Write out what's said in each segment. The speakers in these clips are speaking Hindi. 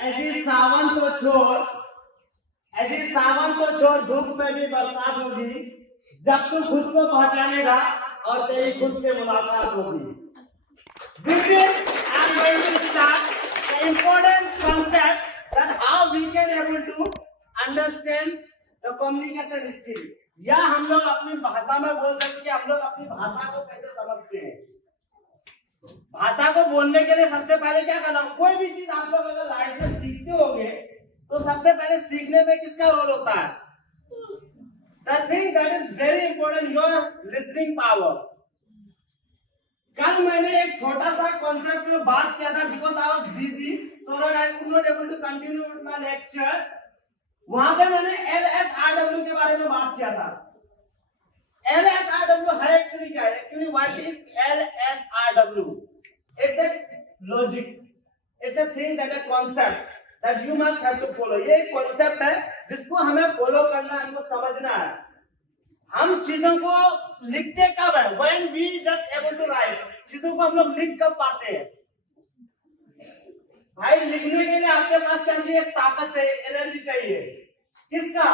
ऐसी सावन तो छोड़ धूप में भी बरसात होगी जब तू खुद को पहचानेगा और तेरी खुद से मुलाकात होगी। With this, I am going to start the important concept that how we can able to understand the communication skill। या हम लोग अपनी भाषा में बोल सकते हैं, हम लोग अपनी भाषा को कैसे समझते हैं। भाषा को बोलने के लिए सबसे पहले क्या करना, कोई भी चीज आप लोग अगर लाइफ में सीखते होंगे तो सबसे पहले सीखने में किसका रोल होता है? The thing that is very important, your listening power। कल मैंने एक छोटा सा कॉन्सेप्ट में बात किया था because I was busy so that I could not able to continue with my lecture। वहां पे मैंने LSRW के बारे में बात किया था। LSRW है एक्चुअली क्या है? Actually what is LSRW? It's a logic, it's a thing that a concept that you must have to follow। ये एक कॉन्सेप्ट है जिसको हमें फॉलो करना है, हमको समझना है। हम चीजों को लिखते कब है? When we just able to write। चीजों को हम लोग लिख कब पाते हैं? भाई लिखने के लिए आपके पास क्या चाहिए? ताकत चाहिए, एनर्जी चाहिए। किसका?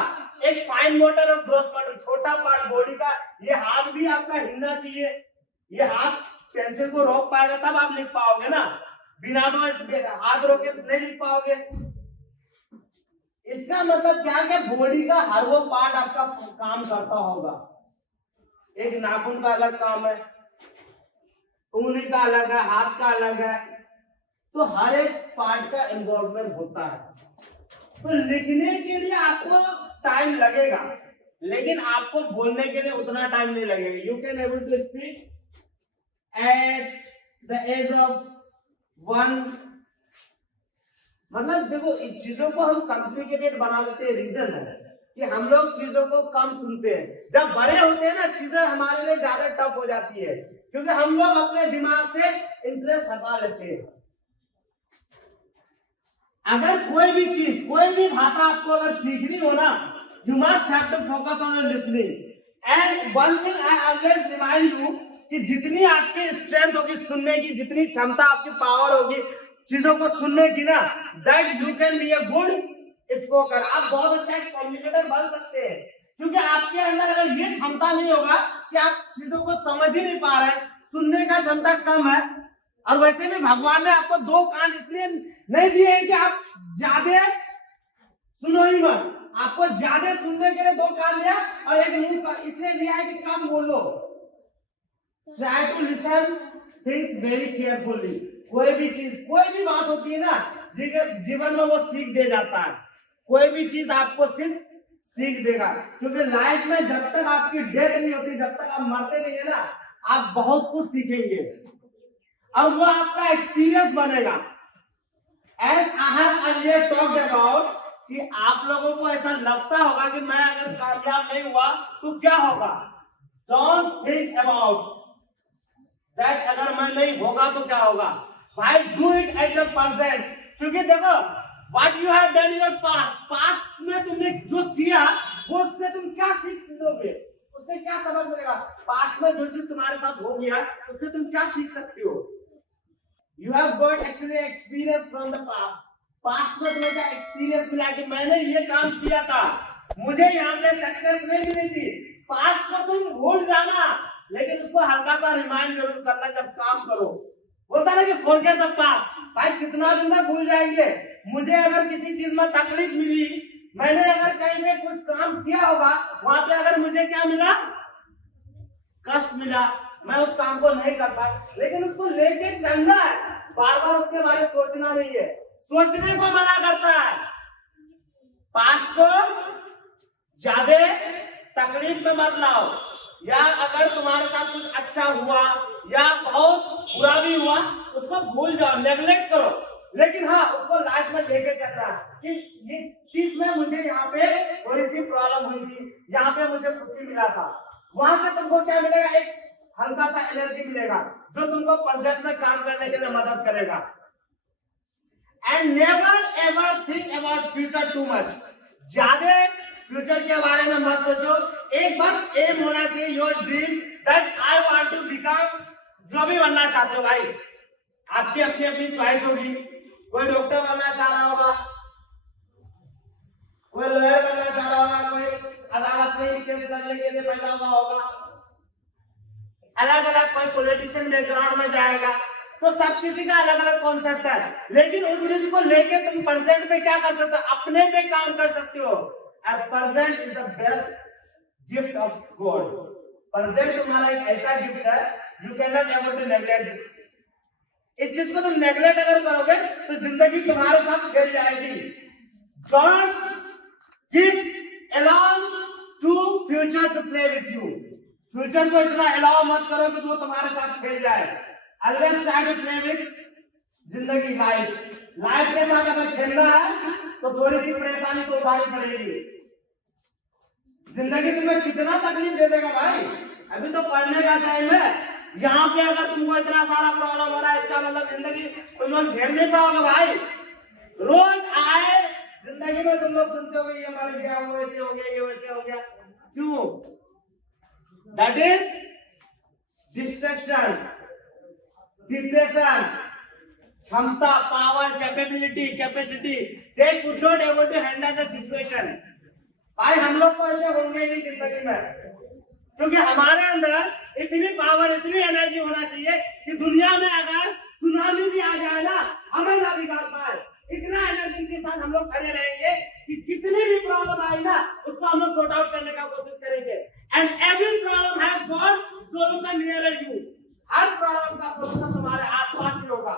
एक फाइन मोटर और ग्रॉस मोटर, छोटा पार्ट बॉडी का। ये हाथ भी आपका हिलना चाहिए। ये हाथ पेंसिल को रोक पाएगा तब आप लिख पाओगे ना, बिना तो हाथ रोके नहीं लिख पाओगे। इसका मतलब क्या है? बॉडी का हर वो पार्ट आपका काम करता होगा। एक नाखून का अलग काम है, उंगली का अलग है, हाथ का अलग है, तो हर एक पार्ट का इन्वॉल्वमेंट होता है। तो लिखने के लिए आपको टाइम लगेगा, लेकिन आपको बोलने के लिए उतना टाइम नहीं लगेगा। You can able to speak at the age of 1। मतलब देखो, इन चीजों को हम कॉम्प्लिकेटेड बना देते हैं। रीजन है कि हम लोग चीजों को कम सुनते हैं। जब बड़े होते हैं ना, चीजें हमारे लिए ज्यादा टफ हो जाती है, क्योंकि हम लोग अपने दिमाग से इंटरेस्ट हटा लेते हैं। अगर कोई भी चीज, कोई भी भाषा आपको अगर सीखनी हो ना, you must have to focus on your listening. And one thing I always remind you कि जितनी आपकी स्ट्रेंथ होगी सुनने की, जितनी क्षमता आपकी पावर होगी चीजों को सुनने की ना, that you can be a good speaker. आप बहुत अच्छा एक कम्युनिकेटर बन सकते हैं, क्योंकि आपके अंदर अगर ये क्षमता नहीं होगा कि आप चीजों को समझ ही नहीं पा रहे हैं, सुनने का क्षमता कम है। और वैसे भी भगवान ने आपको 2 कान इसलिए नहीं दिए हैं कि आप ज्यादा सुनो ही मत। आपको ज्यादा सुनने के लिए 2 कान दिया और एक मुंह इसलिए दिया है कि कम बोलो। Try to listen things very carefully. कोई भी चीज, कोई भी बात होती है ना जीवन में, वो सीख दे जाता है। कोई भी चीज आपको सिर्फ सीख देगा, क्योंकि लाइफ में जब तक आपकी डेथ नहीं होती, जब तक आप मरते नहीं है ना, आप बहुत कुछ सीखेंगे और वो आपका एक्सपीरियंस बनेगा। As I have earlier talked about कि आप लोगों को ऐसा लगता होगा कि मैं अगर कामयाब नहीं हुआ तो क्या होगा। डोंट थिंक अबाउट दैट, अगर मैं नहीं होगा तो क्या होगा। भाई do it at the present, क्योंकि देखो what you have done in your past, past में तुमने जो किया वो उससे तुम क्या सीख लोगे, उससे क्या सबक मिलेगा। पास्ट में जो चीज तुम्हारे साथ हो गया उससे तुम क्या सीख सकते हो। You have got actually experience from the past. Past में तुम्हें क्या एक्सपीरियंस मिला कि मैंने ये काम किया था, मुझे यहाँ पे सक्सेस नहीं मिली थी। पास्ट को तुम भूल जाना, लेकिन उसको हल्का सा रिमाइंड जरूर करना जब काम करो। बोलता ना कि फॉरगेट द पास्ट। भाई कितना दिन तक भूल जाएंगे। मुझे अगर किसी चीज में तकलीफ मिली, मैंने अगर कहीं में कुछ काम किया होगा, वहां पे अगर मुझे क्या मिला, कष्ट मिला, मैं उस काम को नहीं कर पाया, लेकिन उसको लेके चलना है। बार बार उसके बारे में सोचना नहीं है, सोचने को मना करता है। पास्ट को ज्यादा तकलीफ में मत लाओ, या अगर तुम्हारे साथ कुछ अच्छा हुआ या बहुत बुरा भी हुआ उसको भूल जाओ, नेगलेक्ट करो। लेकिन हाँ, उसको लाइफ में लेके चलना कि ये चीज में मुझे यहाँ पे थोड़ी सी प्रॉब्लम हुई थी, यहाँ पे मुझे खुशी मिला था, वहां से तुमको क्या मिलेगा, एक हल्का सा एनर्जी मिलेगा जो तुमको प्रेजेंट में काम करने के लिए मदद करेगा। And never ever think about future too much. ज्यादा फ्यूचर के बारे में मत सोचो। एक बस एम होना चाहिए, your dream that I want to become. जो भी बनना चाहते हो भाई, आपकी अपनी अपनी चॉइस होगी। कोई डॉक्टर बनना चाह रहा होगा, कोई पॉलिटिशियन बैकग्राउंड में जाएगा, तो सब किसी का अलग अलग कॉन्सेप्ट है, लेकिन उस चीज को लेके तुम प्रेजेंट में क्या कर सकते हो, अपने पे काम कर सकते हो। And present is the best gift of God. Present तुम्हारा एक ऐसा गिफ्ट है, you can not able to neglect this. इस चीज को तुम नेग्लेक्ट अगर करोगे तो जिंदगी तुम्हारे साथ खेल जाएगी। Don't give allowance to future to play with you. Future को इतना अलाउ मत करो कि वो तुम्हारे साथ खेल जाए। Always try to play with जिंदगी, लाइफ के साथ अगर खेलना है तो थोड़ी सी परेशानी तो उठानी पड़ेगी। जिंदगी तुम्हें कितना तकलीफ दे देगा भाई। अभी तो पढ़ने का टाइम है, यहाँ पे अगर तुमको इतना सारा प्रॉब्लम हो रहा है, इसका मतलब जिंदगी तुम लोग झेल नहीं पाओगे भाई। रोज आए जिंदगी में तुम लोग सुनते हो ये मर गया, वो ऐसे हो गया, ये वैसे हो गया, क्यों? दैट इज डिस्ट्रैक्शन, डिप्रेशन, क्षमता, power, capability, capacity, they could not able to handle the situation. भाई हम लोग तो ऐसे होंगे नहीं जिंदगी में, क्योंकि हमारे अंदर इतनी पावर, इतनी एनर्जी होना चाहिए कि दुनिया में अगर सुनामी भी आ जाए ना, हमें ना बिगाड़ पाए। इतना एनर्जी के साथ हम लोग खड़े रहेंगे कि कितनी भी प्रॉब्लम आई ना, उसको हम लोग सॉर्ट आउट करने का कोशिश करेंगे। And every problem has got solution near you. हर प्रॉब्लम का सॉल्यूशन तुम्हारे आसपास ही होगा।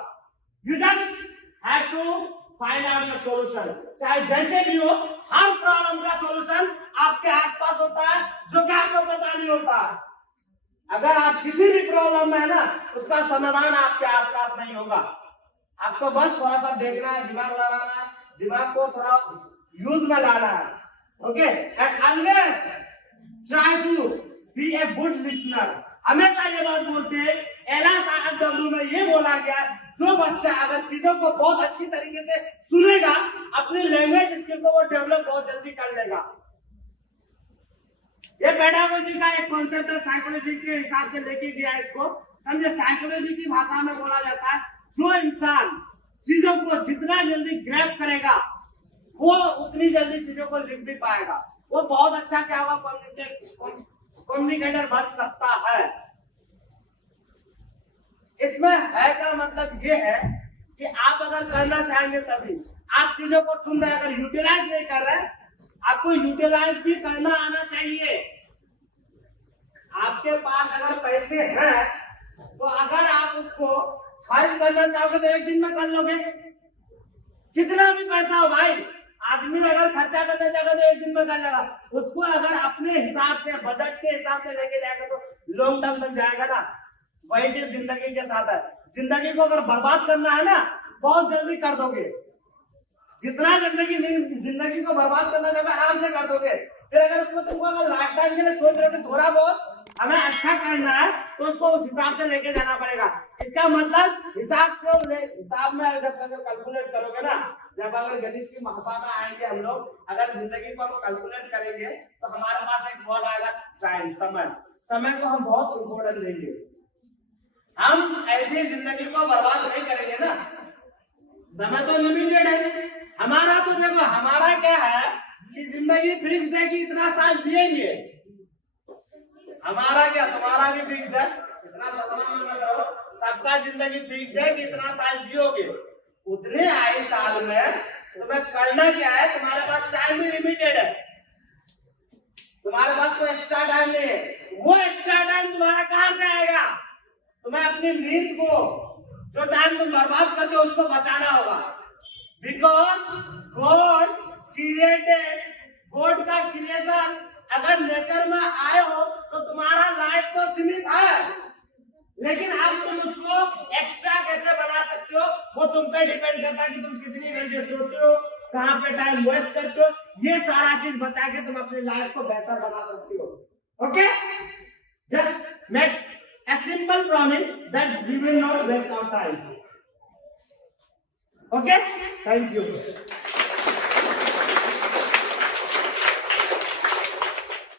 You just have to find out the solution. चाहे जैसे भी हो, हर प्रॉब्लम का सॉल्यूशन आपके आसपास होता है, जो कि आपको पता नहीं होता। अगर आप किसी भी प्रॉब्लम में है ना, उसका समाधान आपके आसपास नहीं होगा। आपको बस थोड़ा सा देखना है, दिमाग लगाना है, दिमाग को थोड़ा यूज में लाना है। Okay, and always try to be a good listener. हमेशा ये बात बोलते हैं, LSIFW में ये बोला गया, जो बच्चा अगर चीजों को बहुत अच्छी तरीके से सुनेगा, अपनी लैंग्वेज स्किल को वो डेवलप बहुत जल्दी कर लेगा। ये पेडागोजी का एक कॉन्सेप्ट है, साइकोलॉजी के हिसाब से लेके गया इसको। समझे, साइकोलॉजी की भाषा में बोला जाता है, जो इंसान चीजों को जितना जल्दी ग्रैब करेगा, वो उतनी जल्दी चीजों को लिख भी पाएगा। वो बहुत अच्छा क्या होगा, कम्युनिकेटर बन सकता है। इसमें है का मतलब ये है कि आप अगर करना चाहेंगे तभी। आप चीजों को सुन रहे, अगर यूटिलाइज नहीं कर रहे, आपको यूटिलाइज भी करना आना चाहिए। आपके पास अगर पैसे हैं तो अगर आप उसको खर्च करना चाहोगे तो एक दिन में कर लोगे। कितना भी पैसा हो भाई, आदमी अगर खर्चा करना चाहेगा तो एक दिन में कर लेगा। उसको अगर अपने हिसाब से, बजट के हिसाब से लेके जाएगा तो लॉन्ग टर्म तक जाएगा ना। वही चीज जिंदगी के साथ है। जिंदगी को अगर बर्बाद करना है ना, बहुत जल्दी कर दोगे। जितना जिंदगी को बर्बाद करना चाहोगे, आराम से कर दोगे। फिर अगर उसको तुमको अगर लाइफ टाइम के लिए सोच रहे हो कि थोड़ा बहुत हमें अच्छा करना है, तो उसको उस हिसाब से लेके जाना पड़ेगा। इसका मतलब हिसाब में जब कैलकुलेट करोगे ना, जब अगर गणित की भाषा में आएंगे हम लोग, अगर जिंदगी को हम कैलकुलेट करेंगे तो हमारे पास एक वर्ड आएगा टाइम, समय। समय को हम बहुत इम्पोर्टेंट देंगे। हम ऐसी जिंदगी को बर्बाद नहीं करेंगे ना। समय तो लिमिटेड है हमारा। तो देखो, हमारा क्या है कि जिंदगी फिक्स्ड है कि इतना साल जिएंगे। हमारा क्या, तुम्हारा भी फिक्स्ड है, इतना सपना में मत रहो। सबका जिंदगी फिक्स्ड है कि इतना साल जियोगे। उतने आए साल में तुम्हें करना क्या है, तुम्हारे पास टाइम भी लिमिटेड है। तुम्हारे पास कोई एक्स्ट्रा टाइम नहीं है। वो एक्स्ट्रा टाइम तुम्हारा कहां से आएगा? तुम्हें अपनी नींद को, जो टाइम तुम बर्बाद करते हो, उसको बचाना होगा। बिकॉज गॉड क्रिएटेड, गॉड का क्रिएशन अगर नेचर में आए हो तो तुम्हारा लाइफ तो सीमित है, लेकिन अब तुम उसको एक्स्ट्रा कैसे बना सकते हो, वो तुम पे डिपेंड करता है कि तुम कितनी घंटे सोते हो, कहाँ पे टाइम वेस्ट करते हो। ये सारा चीज बचा के तुम अपनी लाइफ को बेहतर बना सकते हो। Okay, just make a simple promise that we will not waste our time. Okay, thank you.